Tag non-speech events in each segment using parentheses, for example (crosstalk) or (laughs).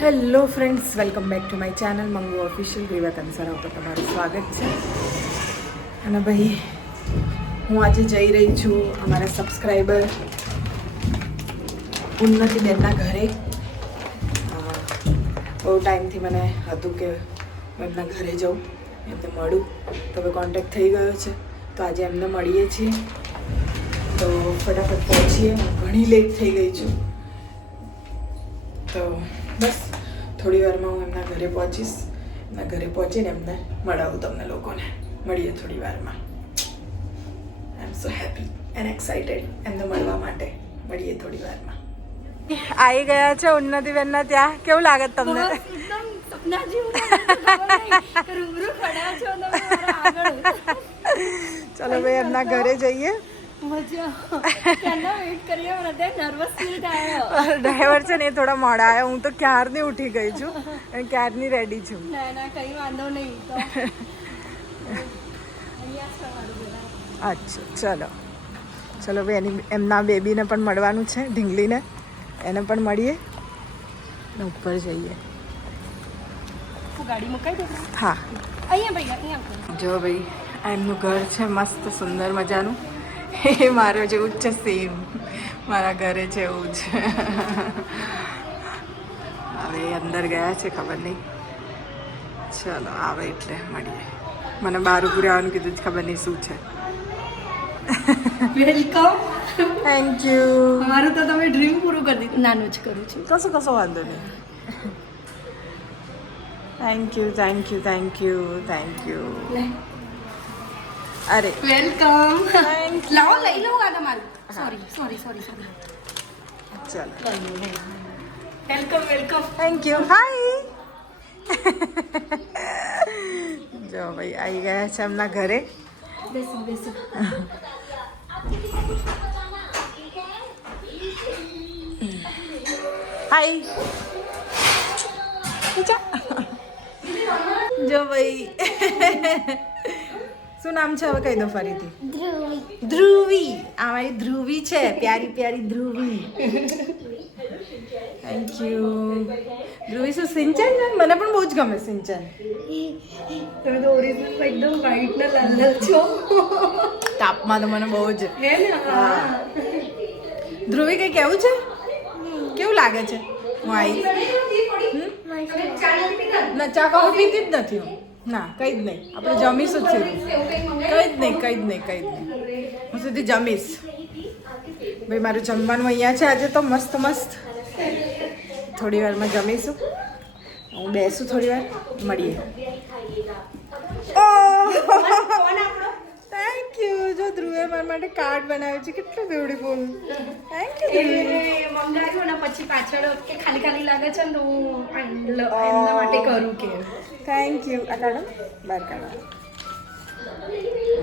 Hello friends welcome back to my channel Mangu official Griva Kansarav ઉપર તમારું સ્વાગત છે અને ભાઈ હું આજે જઈ રહી છું અમારા સબસ્ક્રાઈબર ઉન્નતિબેનના ઘરે બહુ ટાઈમથી મને હતું કે હું એમના ઘરે જાઉં એમને મળું તો હવે કોન્ટેક્ટ થઈ ગયો છે તો આજે એમને મળીએ છીએ તો ફટાફટ પહોંચીએ ઘણી લેટ થઈ ગઈ છું તો બસ થોડી વારમાં હું એમના ઘરે પહોંચીશ. એમના ઘરે પહોંચીને એમને મળાવું તમને લોકોને. મળીએ થોડી વારમાં. I am so happy and excited એમને મળવા માટે. મળીએ થોડી વારમાં. આવી ગયા છે ઉન્નતિબેનના ત્યાં. કેવું લાગે તમને? ચલો ભાઈ એમના ઘરે જઈએ. ડ્રાઈવર છે ને એ થોડા મોડા આવ્યા. હું તો ક્યારની ઉઠી ગઈ છું અને ક્યારની રેડી છું. કઈ વાંધો નહીં. અચ્છા ચલો. ચલો ભાઈ એની એમના બેબીને પણ મળવાનું છે ઢીંગલીને. એને પણ મળીએ ને ઉપર જઈએ. ગાડી મુકાઈ દે હા. અહીંયા ભાઈ જો ભાઈ આ એમનું ઘર છે મસ્ત સુંદર મજાનું. એ મારો જેવું જ છે સેમ મારા ઘરે છે એવું જ. હવે અંદર ગયા છે ખબર નહીં. ચલો આવે એટલે મળીએ. મને બહાર ઉભું રહેવાનું કીધું ખબર નહીં શું છે. વેલકમ થેન્ક યુ મારું તો તમે ડ્રીમ પૂરું કરી દીધું. નાનું જ કરું છું. કશો કશો વાંધો નહીં. Thank you thank you thank you thank you અરે. વેલકમ લાવો લઈ લઉં આ તમારું. સોરી સોરી સોરી સોરી ચાલો. Welcome welcome thank you hi જો ભાઈ આવી ગયા છે એમના ઘરે. બેસો બેસો. હાય જો ભાઈ. શું નામ છે? હવે કહી દો ફરીથી. ધ્રુવી. આ મારી ધ્રુવી છે. પ્યારી પ્યારી ધ્રુવી. થેન્ક યુ ધ્રુવી શું સિંચન છે? મને પણ બહુ જ ગમે સિંચન. તમે તો ઓરિજિનલ એકદમ વ્હાઈટ ને લાલ છો. તાપમાં તો મને બહુ જ. હે ને? હા. ધ્રુવી કંઈ કેવું છે? કેવું લાગે છે? હું આવી ના ચા કોફી પીતી જ નથી હું. ના, કંઈ જ નહીં. આપણે જમીશું જ સીધું. કંઈ જ નહીં, કંઈ જ નહીં, કંઈ જ નહીં. હું સુધી જમીશ. ભાઈ, મારું જમવાનું અહીંયા છે. આજે તો મસ્ત મસ્ત. થોડી વારમાં જમીશું. હું બેસું થોડી વાર. મળીએ. થેન્ક યુ જો ધ્રુવે મારા માટે કાર્ડ બનાવ્યું છે. કેટલું બ્યુટીફુલ થેન્ક યુ ને પછી પાછળ કે ખાલી ખાલી લાગે છે ને હું એમના માટે કરું કે. થેન્ક યુ આ કાઢો. બહાર કાઢો.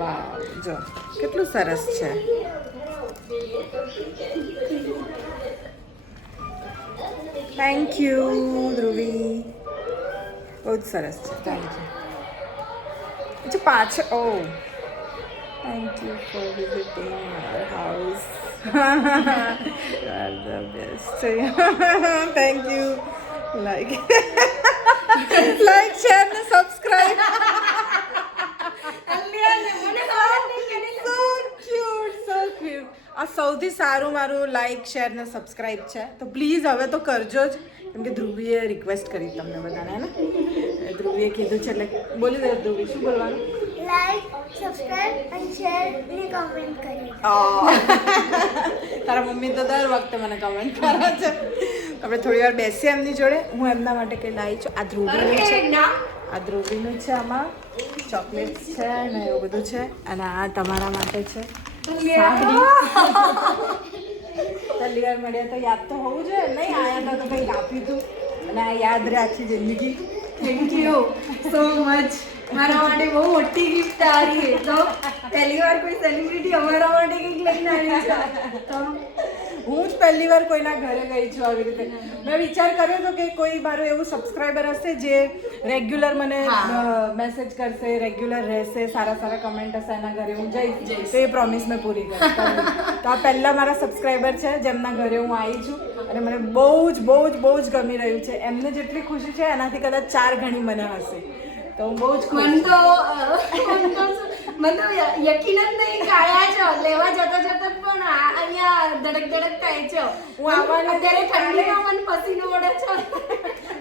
વાવ જો. કેટલું સરસ છે. Thank you Dhruvi. બહુ જ સરસ છે. થેન્ક યુ પછી પાછળ ઓ. Thank you for visiting our house you the best. (laughs) Thank thank you like like share subscribe. આ સૌથી સારું મારું લાઈક શેર ને સબસ્ક્રાઇબ છે. તો પ્લીઝ હવે તો કરજો જ. કેમ કે ધ્રુવીએ રિક્વેસ્ટ કરી તમને બધાને ને? ધ્રુવીએ કીધું છે એટલે બોલી દે ધ્રુવી, શું બોલવાનું? લાઈક સબસ્ક્રાઇબ અને શેર અને કમેન્ટ કરી. તારા મમ્મી તો દર વખતે મને કમેન્ટ કરે છે. આપણે થોડી વાર બેસીએ એમની જોડે. હું એમના માટે કંઈ લાવી છું. આ ધ્રુવીનું છે. આ ધ્રુવીનું છે આમાં. ચોકલેટ છે ને એવું બધું છે. અને આ તમારા માટે છે. પહેલી વાર (laughs) મળ્યા તો યાદ તો હોવું જોઈએ. નહીં આયા તો કંઈક આપ્યું હતું અને આ યાદ રાખી જિંદગી. થેન્ક યુ સો મચ મારા માટે બહુ મોટી ગિફ્ટ આવી તો પહેલી વાર કોઈ સેલિબ્રિટી અમારા માટે કંઈક લઈને આવી છે. તો હું જ પહેલી વાર કોઈના ઘરે ગઈ છું આવી રીતે. મેં વિચાર કર્યો હતો કે કોઈ મારો એવું સબસ્ક્રાઈબર હશે જે રેગ્યુલર મને મેસેજ કરશે રેગ્યુલર રહેશે સારા સારા કમેન્ટ હશે એના ઘરે. હું જઈશ. તો એ પ્રોમિસ મેં પૂરી કરી. તો આ પહેલા મારા સબસ્ક્રાઈબર છે જેમના ઘરે હું આવી છું. અને મને બહુ જ બહુ જ બહુ જ ગમી રહ્યું છે. એમને જેટલી ખુશી છે એનાથી કદાચ ચાર ગણી મને હશે. તો હું બહુ જ મન તો મન તો યકીન જ નહીં કાયા છો લેવા જતા જતા પણ અહીંયા ધડક ધડક થાય છો. હું આવવાની અત્યારે ઠંડીમાં મને પસીનો ઓડે છો.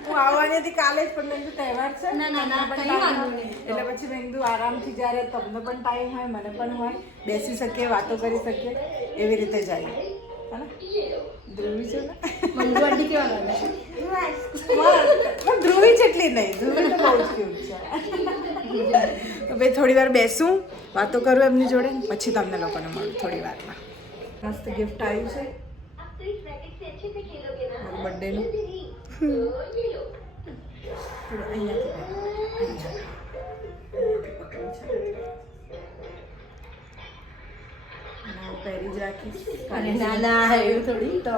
હું આવવાની હતી કાલે જ પણ મેં તહેવાર છે. ના, ના, ના, પણ નહીં. એટલે પછી મેં કીધું આરામથી જ્યારે તમને પણ ટાઈમ હોય મને પણ હોય બેસી શકીએ વાતો કરી શકીએ એવી રીતે જાય. હે ધ્રુવી છે ને જેટલી નહીં ધ્રુવી તો બહુ જ ક્યુટ છે હવે થોડી વાર બેસું વાતો કરું એમની જોડે પછી તમને લોકોને મળું થોડી વારમાં મસ્ત ગિફ્ટ આવ્યું છે બર્થડેનું થોડું પહેરી જ રાખીશ. ના ના એવું થોડી તો.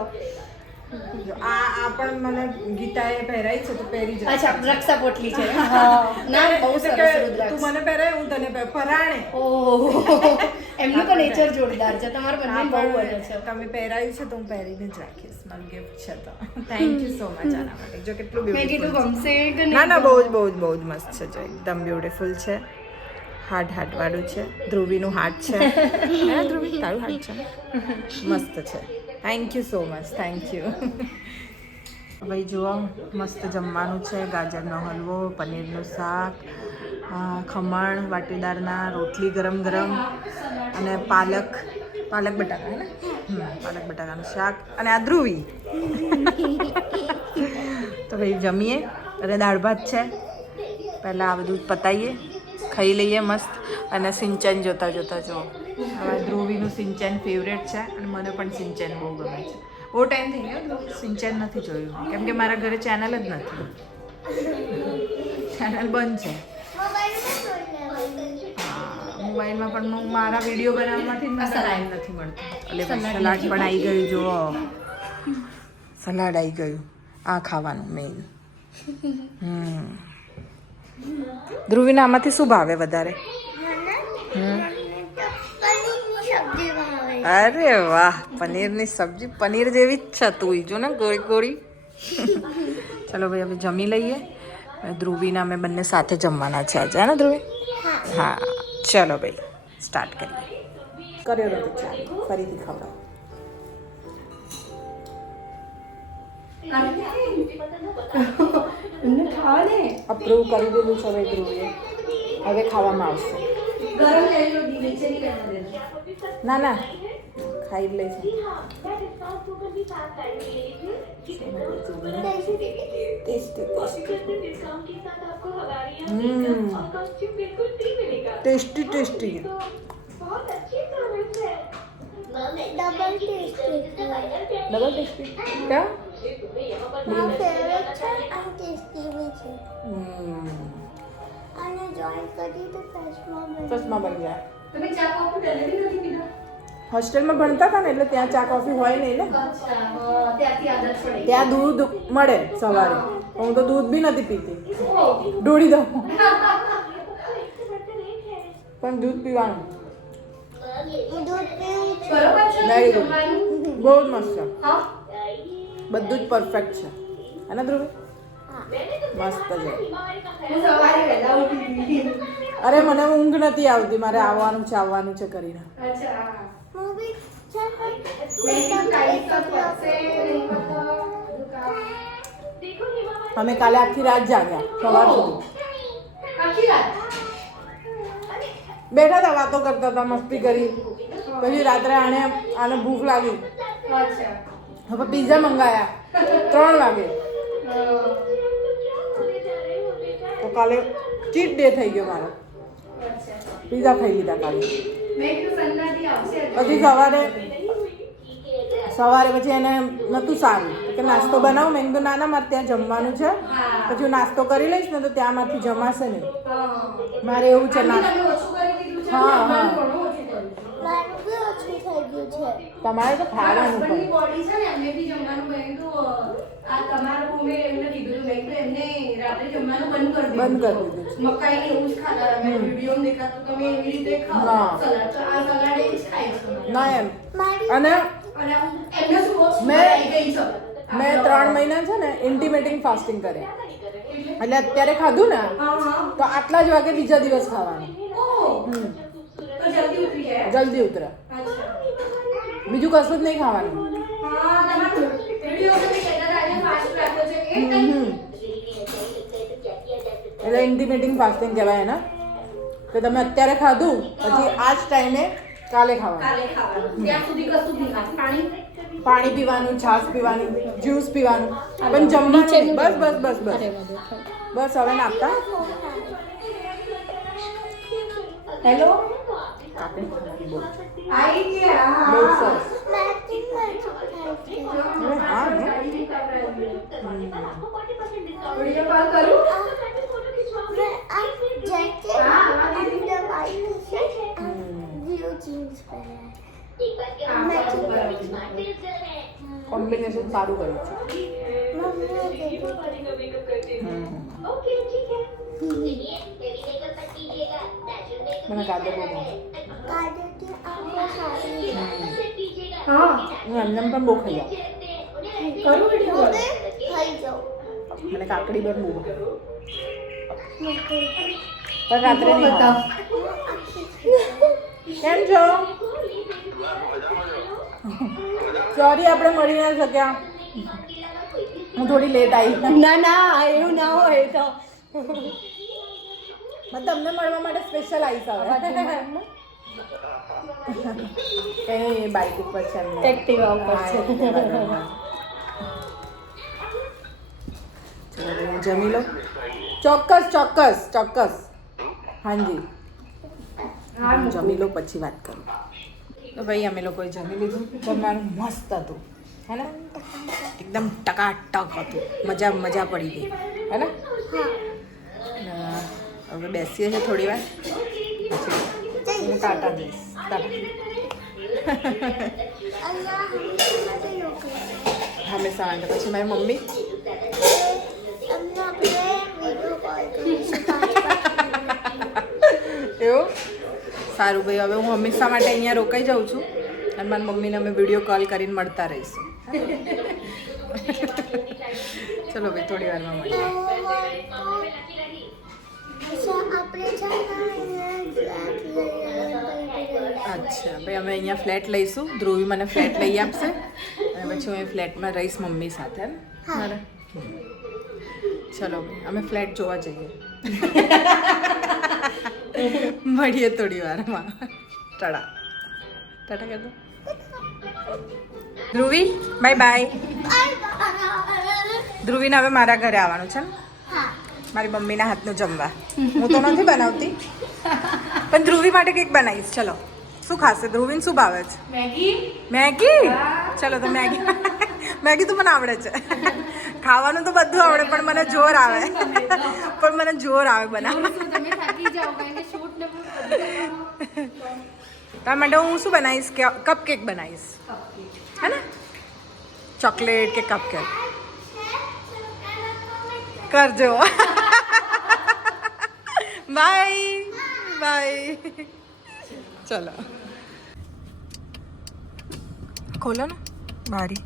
આ આ પણ મને ગીતાએ પહેરાઈ છે તો પહેરી જ અચ્છા રક્ષા પોટલી છે ના બહુ સરસ રુદ્રાક્ષ. તું મને પહેરાય હું તને ફરાણે. ઓહો. એમનું તો નેચર જોરદાર છે. તમારું બંને બહુ અલગ છે. તમે પહેરાયું છે તો હું પહેરીને જ રાખીશ. મારું ગિફ્ટ છે તો. થેન્ક યુ સો મચ આના માટે. જો કેટલું મેં કીધું ગમશે ના ના બહુ જ બહુ જ બહુ જ મસ્ત છે જો. એકદમ બ્યુટીફુલ છે. હાર્ટ હાર્ટ વાળું છે. ધ્રુવીનું હાર્ટ છે. (laughs) હે ધ્રુવી? તારું હાર્ટ છે? (laughs) મસ્ત છે. Thank you so much thank you ભાઈ જુઓ મસ્ત જમવાનું છે. ગાજરનો હલવો પનીરનું શાક ખમણ વાટીદારના રોટલી ગરમ ગરમ અને પાલક પાલક બટાકા ને? પાલક બટાકાનું શાક અને આ ધ્રુવી. (laughs) તો ભાઈ જમીએ. અને દાળ ભાત છે. પહેલાં આ બધું પતાવીએ ખાઈ લઈએ મસ્ત અને સિંચન જોતા જોતા જો હવે ધ્રુવીનું સિંચન ફેવરેટ છે અને મને પણ સિંચન બહુ ગમે છે. બહુ ટાઈમ થઈ ગયો સિંચન નથી જોયું. કેમ કે મારા ઘરે ચેનલ જ નથી. ચેનલ બંધ છે. મોબાઈલમાં પણ હું મારા વીડિયો બનાવવામાંથી મને ટાઈમ નથી મળતો. એટલે સલાડ પણ આવી ગયું જુઓ. સલાડ આવી ગયું. આ ખાવાનું મેઇન હમ. ધ્રુવીને આમાંથી શું ભાવે વધારે? સબ્જી ભાવે અરે વાહ પનીરની સબ્જી પનીર જેવી જ છે તું. જો ને ગોળી ગોળી. ચલો ભાઈ હવે જમી લઈએ. ધ્રુવીને અમે બંને સાથે જમવાના છે આજે હે ને ધ્રુવી? હા. ચલો ભાઈ સ્ટાર્ટ કરીએ. કર્યો નથી ચાલો ફરીથી ખવડાવો. એમને ખાવાને અપ્રૂવ કરી દીધું છે હવે ધ્રુવીએ હવે ખાવામાં આવશે. ગરમ લઈ લો દી નીચે નહીં રહેવા ના ના. ખાઈ લે tasty tasty. Double tasty. Double tasty? ક્યાં? મારું ફેવરેટ છે અને ટેસ્ટી બી છે. અને જોઈન કરી તો ફેસ્ટમાં બની ચશ્મા બની જાય. તમે ચા કોફી પહેલેથી નથી પીધા? હોસ્ટેલમાં ભણતા હતા ને એટલે ત્યાં ચા કોફી હોય નહીં ને. ત્યાં દૂધ મળે સવારે. હું. તો દૂધ બી નથી પીતી. ઢોળી દઉં. (laughs) પણ દૂધ પીવાનું. બહુ જ મસ્ત. બધું જ પરફેક્ટ છે. અને ધ્રુવ? મસ્ત છે. અરે મને ઊંઘ નથી આવતી, મારે આવવાનું છે આવવાનું છે કરીને. અમે કાલે આખી રાત જાગ્યા, સવાર સુધી. બેઠા હતા, વાતો કરતા હતા, મસ્તી કરી. પછી રાત્રે આને આને ભૂખ લાગી. અચ્છા હવે પીઝા મંગાયા. ત્રણ વાગે. તો કાલે ચીટ ડે થઈ ગયો મારો. પીઝા ખાઈ લીધા કાલે. પછી સવારે સવારે પછી એને નહોતું સારું. કે નાસ્તો બનાવું. મેં કીધું ના ના મારે ત્યાં જમવાનું છે. પછી હું નાસ્તો કરી લઈશ ને તો ત્યાંમાંથી જમાશે નહીં. મારે એવું છે છે હા, હા. ઘણું ઓછું કર્યું. મારું બી ઓછું થઈ ગયું છે. તમારે તો ખાવાનું હસબન્ડની બોડી છે ને એમને બી જમવાનું મેં તો આ તમારું રૂમે એમને કીધું મેં તો એમને રાત્રે જમવાનું બંધ કરી દીધું બંધ કરી દીધું મકાઈ ને એવું જ ખાતા મેં વીડિયો દેખાતું તમે એવી રીતે ખાઓ. સલાડ તો આ સલાડ એ જ ખાય છે ના એમ. અને અને એમને શું મેં- ગઈ છે. મેં ત્રણ મહિના છે ને ઇન્ટિમેટિંગ ફાસ્ટિંગ કરે. એટલે અત્યારે ખાધું ને તો આટલા જ વાગે બીજા દિવસ ખાવાનું. હમ. તો જલ્દી ઉતરી જાય જલ્દી ઉતરે. બીજું કશું જ નહીં ખાવાનું. એટલે ઇન્ટિમેટિંગ ફાસ્ટિંગ કહેવાય એના કે તમે અત્યારે ખાધું પછી આ જ ટાઈમે કાલે ખાવાનું. ત્યાં સુધી કશું જ પાણી? પાણી પીવાનું છાશ પીવાની જ્યુસ પીવાનું. પણ જમવાનું છે બસ બસ બસ બસ. બસ હવે નાખતા હેલો કાપી. આઈ ગયા બહુ સરસ વિડિયો કોલ કરું કોમ્બિનેશન સારું કર્યું છે ઓકે ઠીક હે મને કાજુ બહુ હા. હું એમને પણ બહુ ખાઈ જાઉં. કરું મને કાકડી પણ બહુ પણ રાત્રે નહીં ખાવ કેમ છો? સોરી આપણે મળી ના શક્યા. હું થોડી લેટ આવી. ના ના એવું ના હોય તો. તમને મળવા માટે સ્પેશિયલ આવીશ આવે કઈ બાઇક ઉપર છે એક્ટિવા ઉપર છે. જમી લો. ચોક્કસ ચોક્કસ ચોક્કસ. હાજી. હું જમી લો પછી વાત કરું. તો ભાઈ અમે લોકોએ જમી લીધું. જમવાનું મસ્ત હતું. હે ને? એકદમ ટકાટક હતું. મજા મજા પડી ગઈ. હે ને? હવે બેસીએ છીએ થોડી વાર. પછી હું ટાટા દઈશ ટાટા. હંમેશા આવે પછી મારી મમ્મી. એવું? સારું ભાઈ હવે હું હંમેશા માટે અહીંયા રોકાઈ જાઉં છું. અને મારી મમ્મીને અમે વીડિયો કોલ કરીને મળતા રહીશું. (laughs) ચલો ભાઈ થોડી વારમાં મળીએ. અચ્છા ભાઈ અમે અહીંયા ફ્લેટ લઈશું. ધ્રુવી મને ફ્લેટ લઈ આપશે. અને પછી હું એ ફ્લેટમાં રહીશ મમ્મી સાથે મારે? ચલો અમે ફ્લેટ જોવા જઈએ. મળીએ થોડી વારમાં. ટાટા ટાટા કરતો ધ્રુવી બાય બાય ધ્રુવીને હવે મારા ઘરે આવવાનું છે ને મારી મમ્મીના હાથનું જમવા. હું તો નથી બનાવતી. પણ ધ્રુવી માટે કંઈક બનાવીશ. ચલો. શું ખાશે? ધ્રુવીને શું ભાવે છે? મેગી. મેગી? ચલો તો મેગી. મેગી તો મને આવડે છે. ખાવાનું તો બધું આવડે પણ મને જોર આવે. પણ મને જોર આવે ને તાર માટે હું શું બનાવીશ? કે કપ કેક બનાવીશ હે ને? ચોકલેટ કે કપ કેક કરજો. બાય. બાય. ચલો. ખોલો ને. બારી.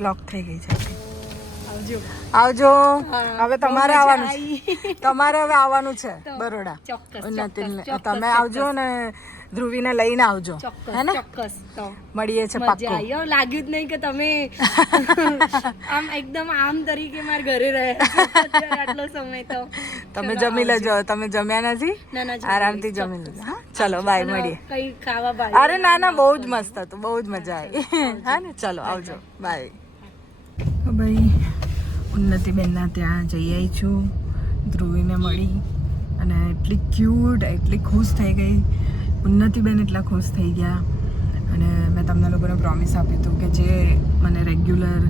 લોક થઈ ગઈ છે. આવજો. આવજો. હવે તમારે આવવાનું છે. તમારે હવે આવવાનું છે. બરોડા. તમે આવજો ને ધ્રુવીને લઈને આવજો. હે ને ચોક્કસ. તો મળીએ છે મજા પાક્કો. લાગ્યું જ નહીં કે તમે (laughs) આમ એકદમ આમ તરીકે મારા ઘરે રહ્યા આટલો સમય તો. તમે જમી લેજો. તમે જમ્યા નથી? આરામથી જમી લેજો. હા? ચલો બાય મળીએ. કઈ ખાવા બાય અરે ના ના બહુ જ મસ્ત હતું. બહુ જ મજા આવી. હા ને? ચલો આવજો. બાય ભાઈ ઉન્નતિબેનના ત્યાં જઈ આવી છું. ધ્રુવીને મળી. અને એટલી ક્યુટ એટલી ખુશ થઈ ગઈ. ઉન્નતિબેન એટલા ખુશ થઈ ગયા અને મેં તમને લોકોને પ્રોમિસ આપ્યું હતું કે જે મને રેગ્યુલર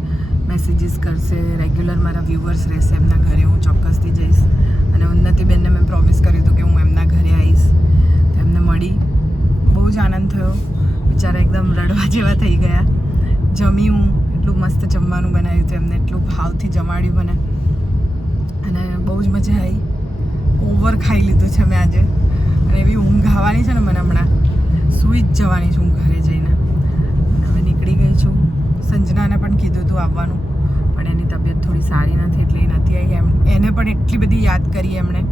મેસેજીસ કરશે રેગ્યુલર મારા વ્યૂવર્સ રહેશે, એમના ઘરે હું ચોક્કસથી જઈશ. અને ઉન્નતિબેનને મેં પ્રોમિસ કર્યું હતું કે હું એમના ઘરે આવીશ. તો એમને મળી. બહુ જ આનંદ થયો. બિચારા એકદમ રડવા જેવા થઈ ગયા. જમ્યું એટલું મસ્ત જમવાનું બનાવ્યું હતું એમને, એટલું ભાવથી જમાડ્યું મને. અને બહુ જ મજા આવી. ઓવર ખાઈ લીધું છે મેં આજે. અને એવી ઊંઘ આવવાની છે ને મને હમણાં. સૂઈ જ જવાની છું ઘરે જઈને. હવે નીકળી ગઈ છું. સંજનાને પણ કીધું હતું આવવાનું. પણ એની તબિયત થોડી સારી નથી એટલે નથી આવી એમ, એને પણ એટલી બધી યાદ કરી એમણે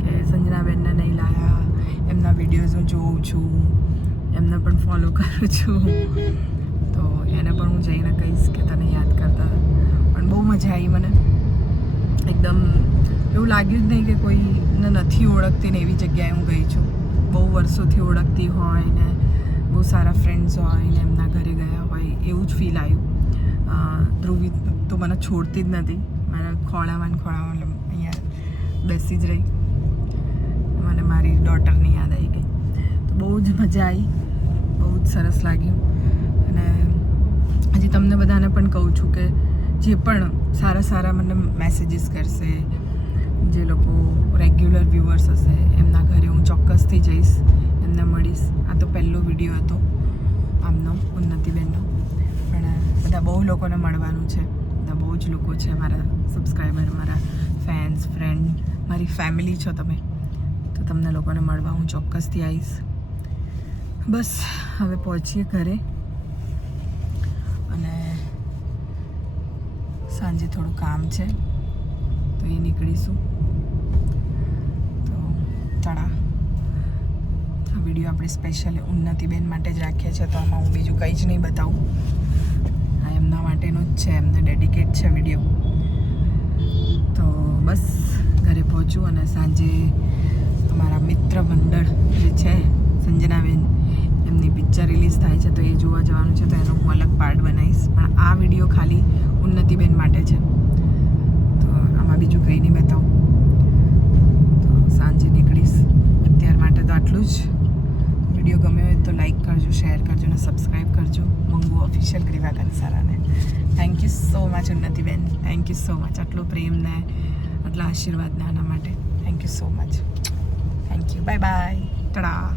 કે સંજનાબેનને નહીં લાયા. એમના વિડીયોઝ હું જોઉં છું. એમને પણ ફોલો કરું છું. તો એને પણ હું જઈને કહીશ કે તને યાદ કરતા પણ બહુ મજા આવી મને. એકદમ એવું લાગ્યું જ નહીં કે કોઈને નથી ઓળખતી ને એવી જગ્યાએ હું ગઈ છું. બહુ વર્ષોથી ઓળખતી હોય ને બહુ સારા ફ્રેન્ડ્સ હોય ને એમના ઘરે ગયા હોય, એવું જ ફીલ આવ્યું. ધ્રુવી તો મને છોડતી જ નથી. મારા ખોળામાં ખોળામાં અહીંયા બેસી જ રહી. મને મારી ડોટરની યાદ આવી ગઈ. તો બહુ જ મજા આવી. બહુ જ સરસ લાગ્યું. અને હજી તમને બધાને પણ કહું છું કે જે પણ સારા સારા મને મેસેજીસ કરશે જે લોકો રેગ્યુલર વ્યુઅર્સ હશે, એમના ઘરે હું ચોક્કસથી જઈશ, એમને મળીશ. આ તો પહેલો વીડિયો હતો, આમનો, ઉન્નતિબેનનો. પણ બધા બહુ લોકોને મળવાનું છે. બધા બહુ જ લોકો છે મારા સબસ્ક્રાઈબર મારા ફેન્સ ફ્રેન્ડ મારી ફેમિલી છો તમે. તો તમને લોકોને મળવા હું ચોક્કસથી આવીશ. બસ, હવે પહોંચીએ ઘરે. અને સાંજે થોડું કામ છે. તો એ નીકળીશું. તો તળા આ વીડિયો આપણે સ્પેશિયલ ઉન્નતિબેન માટે જ રાખીએ છીએ તો આમાં હું બીજું કંઈ જ નહીં બતાવું. આ એમના માટેનો જ છે, એમને ડેડિકેટ છે વીડિયો. તો બસ, ઘરે પહોંચું અને સાંજે અમારા મિત્ર મંડળ જે છે સંજનાબેન એમની પિક્ચર રિલીઝ થાય છે, તો એ જોવા જવાનું છે, તો એનો હું અલગ પાર્ટ બનાવીશ. પણ આ વીડિયો ખાલી ઉન્નતિબેન માટે છે. બીજું કંઈ નહીં બતાવું. તો સાંજે નીકળીશ. અત્યાર માટે તો આટલું જ. વીડિયો ગમ્યો હોય તો લાઈક કરજો, શેર કરજો અને સબસ્ક્રાઈબ કરજો. મંગુ ઓફિશિયલ ગ્રીવા કંસારાને. થેન્ક યુ સો મચ ઉન્નતિબેન. થેન્ક યુ સો મચ આટલો પ્રેમ ને આટલા આશીર્વાદને આના માટે. Thank you so much thank you bye bye tada